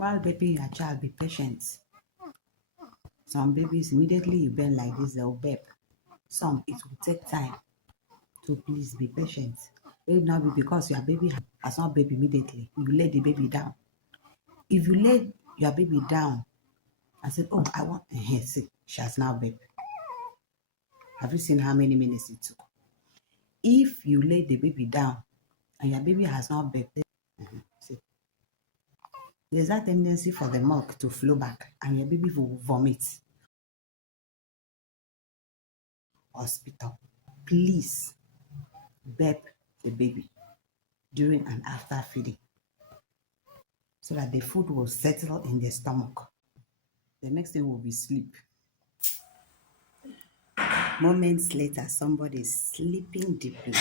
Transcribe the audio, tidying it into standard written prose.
While babying your child, be patient. Some babies, immediately you bend like this, they'll burp. Some, it will take time. So please be patient. Let it not be because your baby has not baby immediately. You lay the baby down. If you lay your baby down and said, oh, I want, see, she has now baby. Have you seen how many minutes it took? If you lay the baby down and your baby has not baby, see, there's that tendency for the milk to flow back and your baby will vomit. Hospital, please burp the baby during and after feeding so that the food will settle in the stomach. The next thing will be sleep. Moments later, somebody is sleeping deeply.